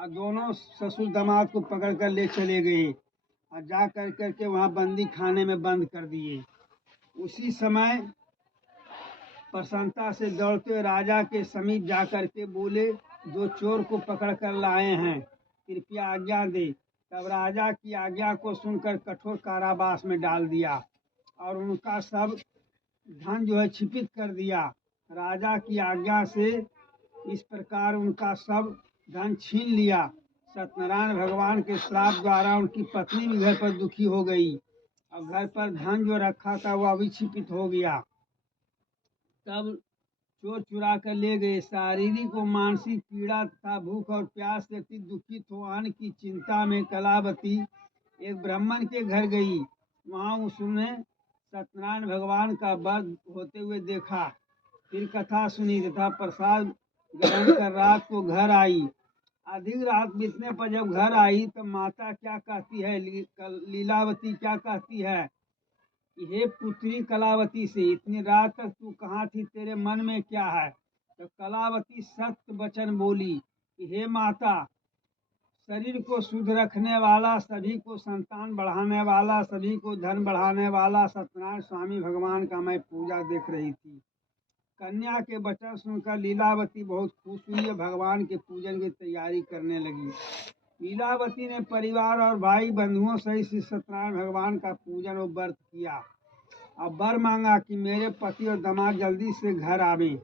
और दोनों ससुर दामाद को पकड़ कर ले चले गए और जा कर करके वहाँ बंदी खाने में बंद कर दिए। उसी समय प्रसन्नता से दौड़ते राजा के समीप जा कर के बोले, दो चोर को पकड़ कर लाए हैं, कृपया आज्ञा दे। तब राजा की आज्ञा को सुनकर कठोर कारावास में डाल दिया और उनका सब धन जो है छिपित कर दिया। राजा की आज्ञा से इस प्रकार उनका सब धन छीन लिया। सत्यनारायण भगवान के श्राप द्वारा उनकी पत्नी भी घर पर दुखी हो गई और घर पर धन जो रखा था वह भी छिपित हो गया। तब चोर चुरा कर ले गए। शारीरिक और मानसिक पीड़ा तथा भूख और प्यास से अति दुखित हो अन्न की चिंता में कलावती एक ब्राह्मण के घर गई। वहां उसने सत्यनारायण भगवान का वध होते हुए देखा। फिर कथा सुनी तथा प्रसाद ग्रहण कर रात को घर आई। अधिक रात बीतने पर जब घर आई तो माता क्या कहती है, लीलावती क्या कहती है कि हे पुत्री कलावती से, इतनी रात तक तू कहाँ थी, तेरे मन में क्या है? तो कलावती सत्य वचन बोली कि हे माता, शरीर को शुद्ध रखने वाला, सभी को संतान बढ़ाने वाला, सभी को धन बढ़ाने वाला सत्यनारायण स्वामी भगवान का मैं पूजा देख रही थी। कन्या के वचन सुनकर लीलावती बहुत खुश हुई है, भगवान के पूजन की तैयारी करने लगी। लीलावती ने परिवार और भाई बंधुओं सहित श्री सत्यनारायण भगवान का पूजन और व्रत किया। अब वर मांगा कि मेरे पति और दामाद जल्दी से घर आवे।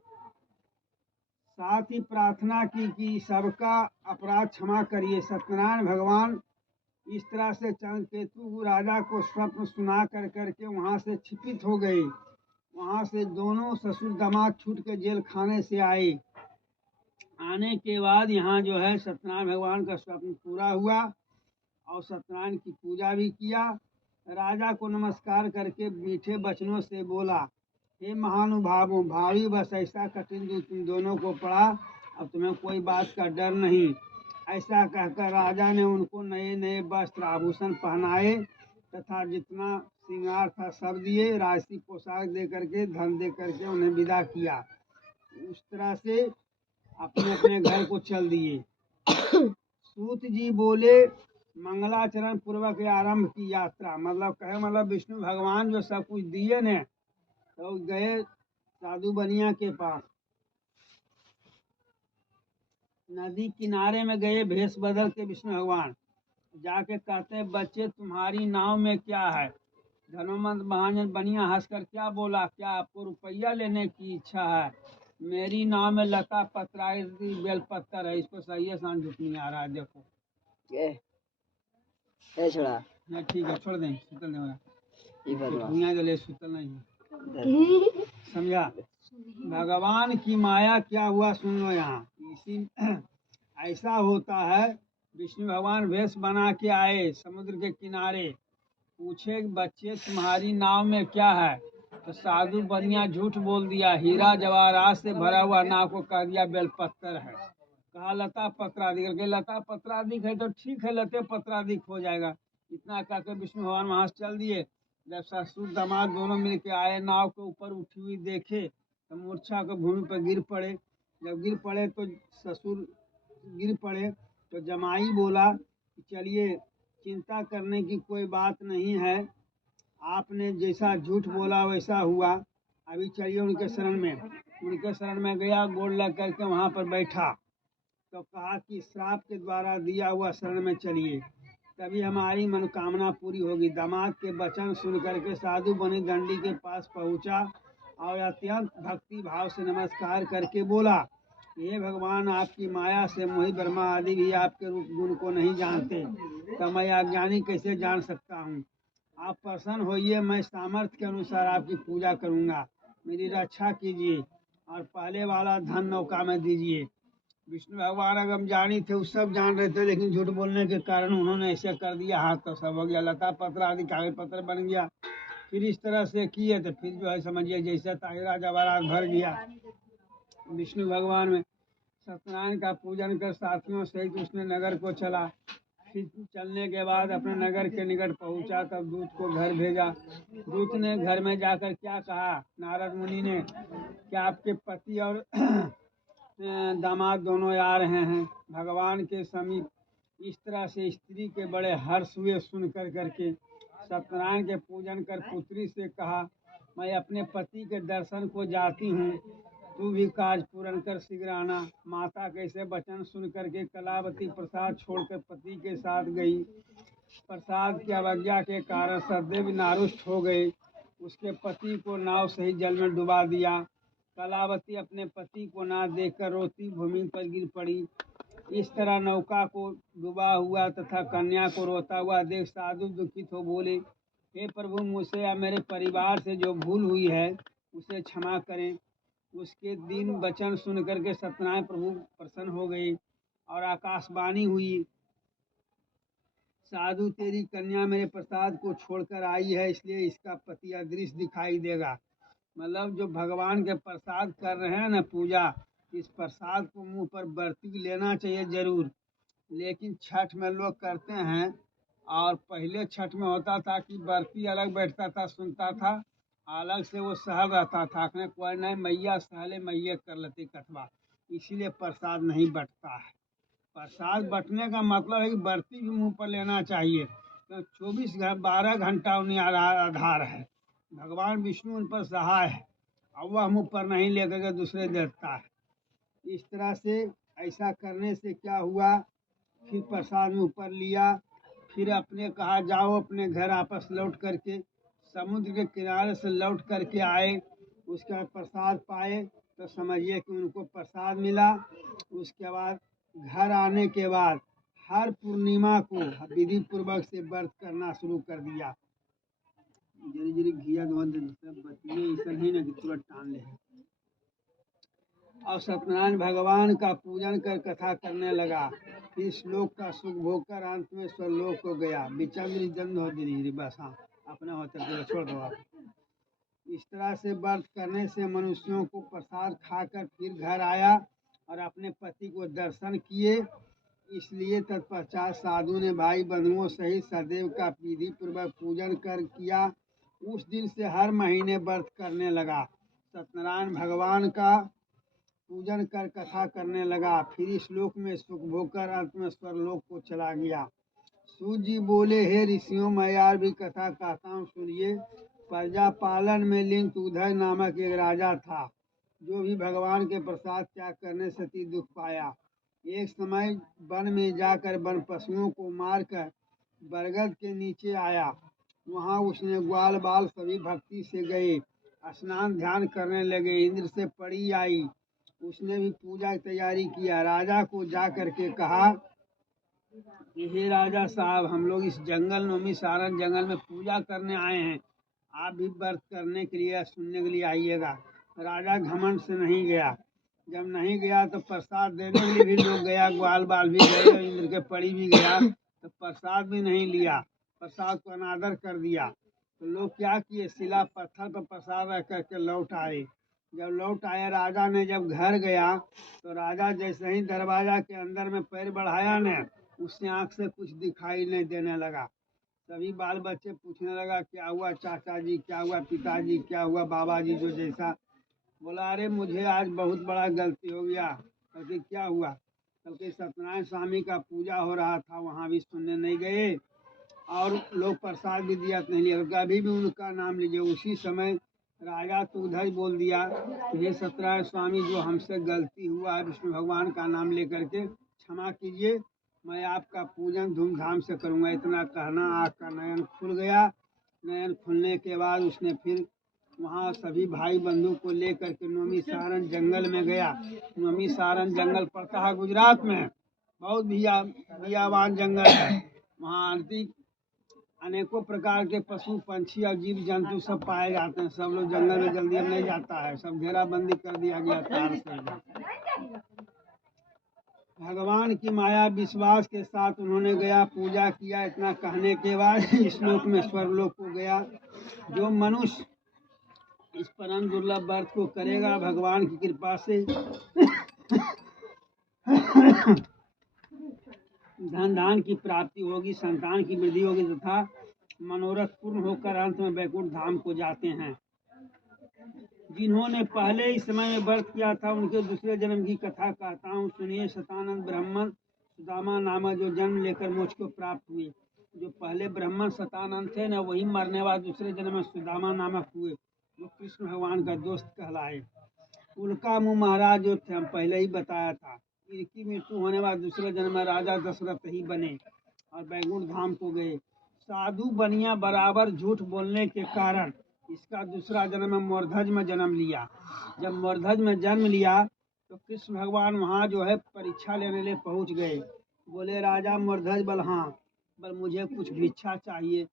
साथ ही प्रार्थना की कि सबका अपराध क्षमा करिए। सत्यनारायण भगवान इस तरह से चंद्रकेतु राजा को स्वप्न सुना कर करके वहां से छिपित हो गए। वहां से दोनों ससुर दामाद छूट के जेल खाने से आए। आने के बाद यहाँ जो है सत्यनारायण भगवान का स्वप्न पूरा हुआ और सत्यनारायण की पूजा भी किया। राजा को नमस्कार करके मीठे वचनों से बोला, हे महानुभावों, भावी बस ऐसा कठिन दुख तुम दोनों को पड़ा, अब तुम्हें कोई बात का डर नहीं। ऐसा कहकर राजा ने उनको नए नए वस्त्र आभूषण पहनाए तथा जितना श्रृंगार था सब दिए। राजसी पोशाक दे करके, धन दे करके उन्हें विदा किया। उस तरह से अपने अपने घर को चल दिए। सूत जी बोले, मंगलाचरण पूर्वक आरंभ की यात्रा। मतलब कहे मतलब विष्णु भगवान जो सब कुछ दिए ने, तो गए साधु बनिया के पास। नदी किनारे में गए भेष बदल के विष्णु भगवान। जाके कहते हैं, बच्चे तुम्हारी नाव में क्या है? धनोमंत महाजन बनिया हंसकर क्या बोला, क्या आपको रुपया लेने की इच्छा है? मेरी नाव में लता पत्रादि बेलपत्तर है। इसको सही है, सांझ नहीं आ रहा है, देखो छोड़ा नहीं, ठीक है छोड़ दें, सुतल नहीं वाला सुतल नहीं, समझा? भगवान की माया क्या हुआ सुन लो यहाँ। इसी ऐसा होता है, विष्णु भगवान वेश बना के आए समुद्र के किनारे। पूछे बच्चे तुम्हारी नाव में क्या है? तो साधु बनिया झूठ बोल दिया, हीरा जवाहरात से भरा हुआ नाव को कह दिया बेलपत्तर है। कहा लता पत्रादिक करके, लता पत्रादिक है तो ठीक है, लते पत्रादिक हो जाएगा। इतना कहकर विष्णु भगवान वहां से चल दिए। जब ससुर दामाद दोनों मिल के आए, नाव के ऊपर उठी हुई देखे तो मूर्छा को भूमि पर गिर पड़े। जब गिर पड़े तो ससुर गिर पड़े तो जमाई बोला कि चलिए, चिंता करने की कोई बात नहीं है, आपने जैसा झूठ बोला वैसा हुआ, अभी चलिए उनके शरण में। उनके शरण में गया, गोड़ लग करके वहाँ पर बैठा तो कहा कि श्राप के द्वारा दिया हुआ शरण में चलिए, तभी हमारी मनोकामना पूरी होगी। दामाद के वचन सुन करके साधु बनी दंडी के पास पहुँचा और अत्यंत भक्ति भाव से नमस्कार करके बोला, हे भगवान, आपकी माया से मोहित ब्रह्मा आदि भी आपके रूप गुण को नहीं जानते, तो मैं अज्ञानी कैसे जान सकता हूँ? आप प्रसन्न होइए, मैं सामर्थ्य के अनुसार आपकी पूजा करूँगा। मेरी रक्षा कीजिए और पहले वाला धन नौका में दीजिए। विष्णु भगवान अगम जानी थे, उस सब जान रहे थे, लेकिन झूठ बोलने के कारण उन्होंने ऐसे कर दिया। हाथ तो सब हो गया, लता पत्र आदि कागज पत्र बन गया। फिर इस तरह से किए तो फिर जो है समझिए जैसे ताहिरा जवाहरात भर गया। विष्णु भगवान में सत्यनारायण का पूजन कर साथियों सहित उसने नगर को चला। फिर चलने के बाद अपने नगर के निकट पहुंचा, तब दूत को घर भेजा। दूत ने घर में जाकर क्या कहा, नारद मुनि ने, कि आपके पति और दामाद दोनों आ रहे हैं भगवान के समीप। इस तरह से स्त्री के बड़े हर्ष हुए सुन करके सत्यनारायण के पूजन कर पुत्री से कहा, मैं अपने पति के दर्शन को जाती हूँ, तू भी काज पूर्ण कर शीघ्र आना। माता कैसे वचन सुन करके कलावती प्रसाद छोड़कर पति के साथ गई। प्रसाद की अवज्ञा के कारण सदैव नारुष्ट हो गए। उसके पति को नाव से ही जल में डुबा दिया। कलावती अपने पति को ना देखकर रोती भूमि पर गिर पड़ी। इस तरह नौका को डूबा हुआ तथा कन्या को रोता हुआ देख साधु दुखित हो बोले, हे प्रभु, मुझसे या मेरे परिवार से जो भूल हुई है उसे क्षमा करें। उसके दीन वचन सुन करके सत्यनारायण प्रभु प्रसन्न हो गए और आकाशवाणी हुई, साधु तेरी कन्या मेरे प्रसाद को छोड़कर आई है, इसलिए इसका पति अदृश्य दिखाई देगा। मतलब जो भगवान के प्रसाद कर रहे हैं ना पूजा, इस प्रसाद को मुंह पर बरती लेना चाहिए जरूर। लेकिन छठ में लोग करते हैं, और पहले छठ में होता था कि बरती अलग बैठता था, सुनता था, अलग से वो सहल रहता था, कोई नहीं मैया सहले मैया कर लेते कथवा, इसीलिए प्रसाद नहीं बटता है। प्रसाद बटने का मतलब है कि बरती भी मुंह पर लेना चाहिए, तो 12 घंटा उन्हें आधार है। भगवान विष्णु उन पर सहाय है और वह मुंह पर नहीं लेकर के दूसरे देता है। इस तरह से ऐसा करने से क्या हुआ, फिर प्रसाद मुंह पर लिया, फिर अपने कहा जाओ अपने घर वापस लौट करके। समुद्र के किनारे से लौट करके आए, उसका प्रसाद पाए तो समझिए कि उनको प्रसाद मिला। उसके बाद घर आने के बाद हर पूर्णिमा को विधि पूर्वक से व्रत करना शुरू कर दिया। जरी जरी घिया बतिए ऐसा नहीं ना कि तुरंत टान ले। और सत्यनारायण भगवान का पूजन कर कथा करने लगा। फिर श्लोक का सुख भोग कर अंत में स्वर्लोक को गया। विचंद्र जन्म हो दी बस, हाँ अपना होते तो छोड़ दो आप। इस तरह से व्रत करने से मनुष्यों को प्रसाद खाकर फिर घर आया और अपने पति को दर्शन किए। इसलिए तत्पश्चात साधु ने भाई बंधुओं सहित सदैव का विधि पूर्वक पूजन कर किया। उस दिन से हर महीने व्रत करने लगा। सत्यनारायण भगवान का पूजन कर कथा करने लगा। फिर इस लोक में सुख भोग कर अंत में स्वर्लोक को चला गया। सूत जी बोले, हे ऋषियों, मैं यार भी कथा कहता हूँ, सुनिए। प्रजा पालन में लिंग उदय नामक एक राजा था, जो भी भगवान के प्रसाद त्याग करने से अति दुख पाया। एक समय वन में जाकर वन पशुओं को मारकर बरगद के नीचे आया। वहाँ उसने ग्वाल बाल सभी भक्ति से गए, स्नान ध्यान करने लगे। इंद्र से पड़ी आई, उसने भी पूजा की तैयारी किया। राजा को जा करके कहा कि हे राजा साहब, हम लोग इस जंगल नवमी सारण जंगल में पूजा करने आए हैं, आप भी व्रत करने के लिए सुनने के लिए आइएगा। राजा घमंड से नहीं गया। जब नहीं गया तो प्रसाद देने के लिए भी लोग गया, ग्वाल बाल भी गए, इंद्र के पड़ी भी गया, तो प्रसाद भी नहीं लिया, प्रसाद को अनादर कर दिया। तो लोग क्या किए, शिला पत्थर पर प्रसाद रख करके लौट आए। जब लौट आए, राजा ने जब घर गया तो राजा जैसे ही दरवाजा के अंदर में पैर बढ़ाया न, उससे आंख से कुछ दिखाई नहीं देने लगा। सभी बाल बच्चे पूछने लगा, क्या हुआ चाचा जी, क्या हुआ पिताजी, क्या हुआ बाबा जी, जो जैसा। बोला, अरे मुझे आज बहुत बड़ा गलती हो गया। कल क्या हुआ? कल के सत्यनारायण स्वामी का पूजा हो रहा था, वहाँ भी सुनने नहीं गए और लोग प्रसाद भी दिया नहीं लिया, अभी भी उनका नाम लीजिए। उसी समय राजा तो उधर बोल दिया, हे सत्यनारायण स्वामी, जो हमसे गलती हुआ है विष्णु भगवान का नाम लेकर के क्षमा कीजिए, मैं आपका पूजन धूमधाम से करूँगा। इतना कहना आँख का नयन खुल गया। नयन खुलने के बाद उसने फिर वहाँ सभी भाई बंधु को लेकर के नवमी सारण जंगल में गया। नवमी सारण जंगल पड़ता है गुजरात में, बहुत बियावान जंगल है। वहाँ अनेकों प्रकार के पशु पंछी और जीव जंतु सब पाए जाते हैं। सब लोग जंगल में जल्दी अब नहीं जाता है, सब घेराबंदी कर दिया गया तार से। भगवान की माया विश्वास के साथ उन्होंने गया, पूजा किया। इतना कहने के बाद इस लोक में स्वर्लोक को गया। जो मनुष्य इस परम दुर्लभ व्रत को करेगा, भगवान की कृपा से धन धान की प्राप्ति होगी, संतान की वृद्धि होगी तथा मनोरथ पूर्ण होकर अंत में वैकुंठ धाम को जाते हैं। जिन्होंने पहले इस समय में व्रत किया था उनके दूसरे जन्म की कथा कहता हूँ, सुनिए। शतानंद ब्राह्मण सुदामा नामा जो जन्म लेकर मोक्ष को प्राप्त हुए। जो पहले ब्राह्मण शतानंद थे ना, वही मरने बाद दूसरे जन्म में सुदामा नामक हुए, जो कृष्ण भगवान का दोस्त कहलाए। उनका मुँह महाराज जो थे, हम पहले ही बताया था, इनकी मृत्यु होने बाद दूसरे जन्म में राजा दशरथ ही बने और बैकुंठ धाम को गए। साधु बनिया बराबर झूठ बोलने के कारण इसका दूसरा जन्म में मोरध्वज में जन्म लिया। जब मोरध्वज में जन्म लिया तो कृष्ण भगवान वहाँ जो है परीक्षा लेने लिए पहुँच गए। बोले राजा मोरध्वज, बल हाँ, बल मुझे कुछ भिक्षा चाहिए।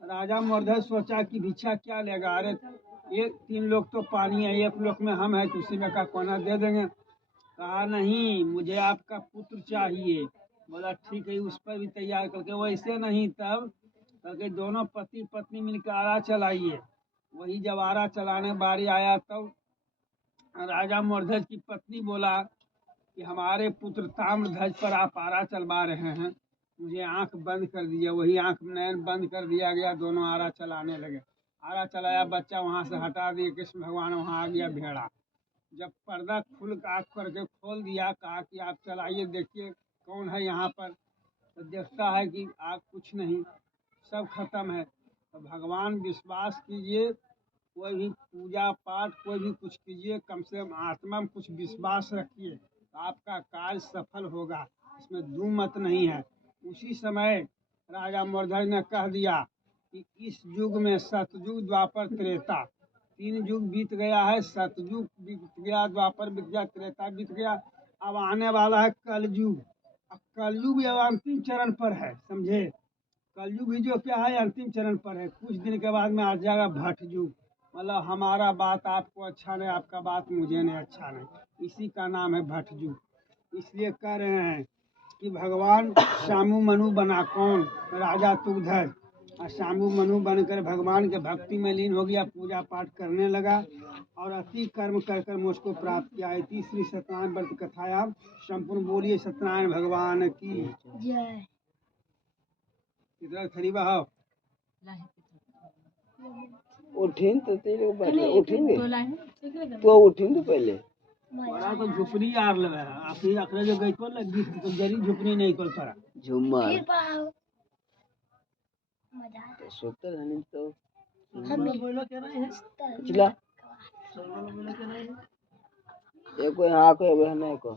राजा मोरध्वज सोचा कि भिक्षा क्या लेगा, अरे ये 3 लोग तो पानी है, 1 लोग में हम है, तो उसी में का कोना दे देंगे। कहा नहीं, मुझे आपका पुत्र चाहिए। बोला ठीक है, उस पर भी तैयार करके, वैसे नहीं तब करके दोनों पति पत्नी मिलकर आरा चलाइए। वही जब आरा चलाने बारी आया तब राजा मोरध्वज की पत्नी बोला कि हमारे पुत्र ताम्रध्वज पर आप आरा चलवा रहे हैं, मुझे आंख बंद कर दीजिए। वही आंख नैन बंद कर दिया गया, दोनों आरा चलाने लगे। आरा चलाया, बच्चा वहां से हटा दिए, कृष्ण भगवान वहां आ गया भेड़ा। जब पर्दा खुल आँख करके खोल दिया, कहा कि आप चलाइए, देखिए कौन है यहाँ पर। तो देखता है कि आग कुछ नहीं, सब खत्म है। तो भगवान विश्वास कीजिए, कोई भी पूजा पाठ कोई भी कुछ कीजिए, कम से कम आत्मा में कुछ विश्वास रखिए, तो आपका कार्य सफल होगा, इसमें दो मत नहीं है। उसी समय राजा मोरध्वज ने कह दिया कि इस युग में सतयुग द्वापर त्रेता 3 युग बीत गया है। सतयुग बीत गया, द्वापर बीत गया, त्रेता बीत गया, अब आने वाला है कलयुग। अब कलयुग भी अब अंतिम चरण पर है, समझे। कलयुग भी जो क्या है अंतिम चरण पर है। कुछ दिन के बाद में आ जाएगा भट युग, मतलब हमारा बात आपको अच्छा नहीं, आपका बात मुझे नहीं अच्छा नहीं, इसी का नाम है भट युग। इसलिए कह रहे हैं कि भगवान श्यामु मनु बना कौन, राजा तुगधर। और श्यामु मनु बनकर भगवान के भक्ति में लीन हो गया, पूजा पाठ करने लगा और अति कर्म कर कर मुझको प्राप्त किया है। तीसरी सत्यनारायण व्रत कथाया संपूर्ण बोलिए सत्यनारायण भगवान की जय। इधर खड़ी बहाव उठीन तो तेरे पहले उठेंगे तो उठीन तो पहले बड़ा तो झुपड़ी आर लगा है, आखिर अखरे जो गई तो लगी तो जरी झुपड़ी नहीं कर पड़ा। झुम्मर सोतर हनी तो हम बोलो क्या नहीं है पिछला बोलो क्या नहीं है। एक कोई हाँ कोई बहन है को